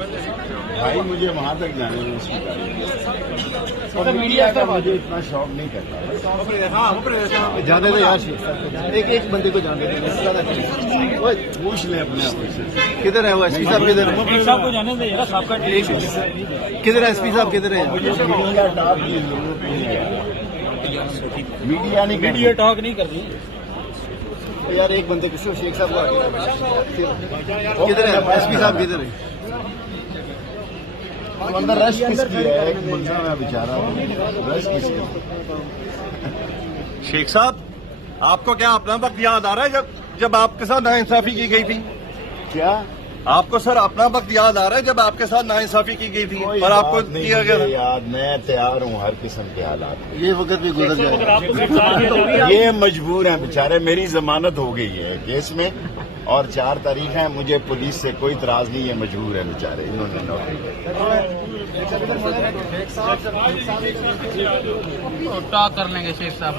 भाई मुझे वहां तक जाने में उसकी और मीडिया का मुझे इतना शौक नहीं करता। जाने दो यार, एक बंदे को जाने दो। पूछ ले अपने आप से किधर है वो एसपी साहब? किधर है साहब को जाने दे यार, साहब का किधर है एसपी साहब? किधर है? मुझे मीडिया टॉक की जरूरत नहीं है। मीडिया टॉक नहीं कर रही यार एक बंदे किसी शेख साहब को किधर है एसपी साहब? किधर है? अंदर रश किसकी है? एक मुलजिम है बेचारा, रश किसकी है? शेख साहब, आपको क्या अपना वक्त याद आ रहा है जब आपके साथ नाइंसाफी की गई थी? क्या आपको सर अपना वक्त याद आ रहा है जब आपके साथ नाइंसाफी की गई थी कोई और आपको बात नहीं किया गया था? याद, मैं तैयार हूँ हर किस्म के हालात में। ये वक्त भी गुजर जाएगा। ये मजबूर हैं बेचारे, मेरी जमानत हो गई है केस में और 4 तारीख है। मुझे पुलिस से कोई इतराज नहीं है, मजबूर है बेचारे, इन्होंने नौकरी टॉक कर लेंगे शेख साहब।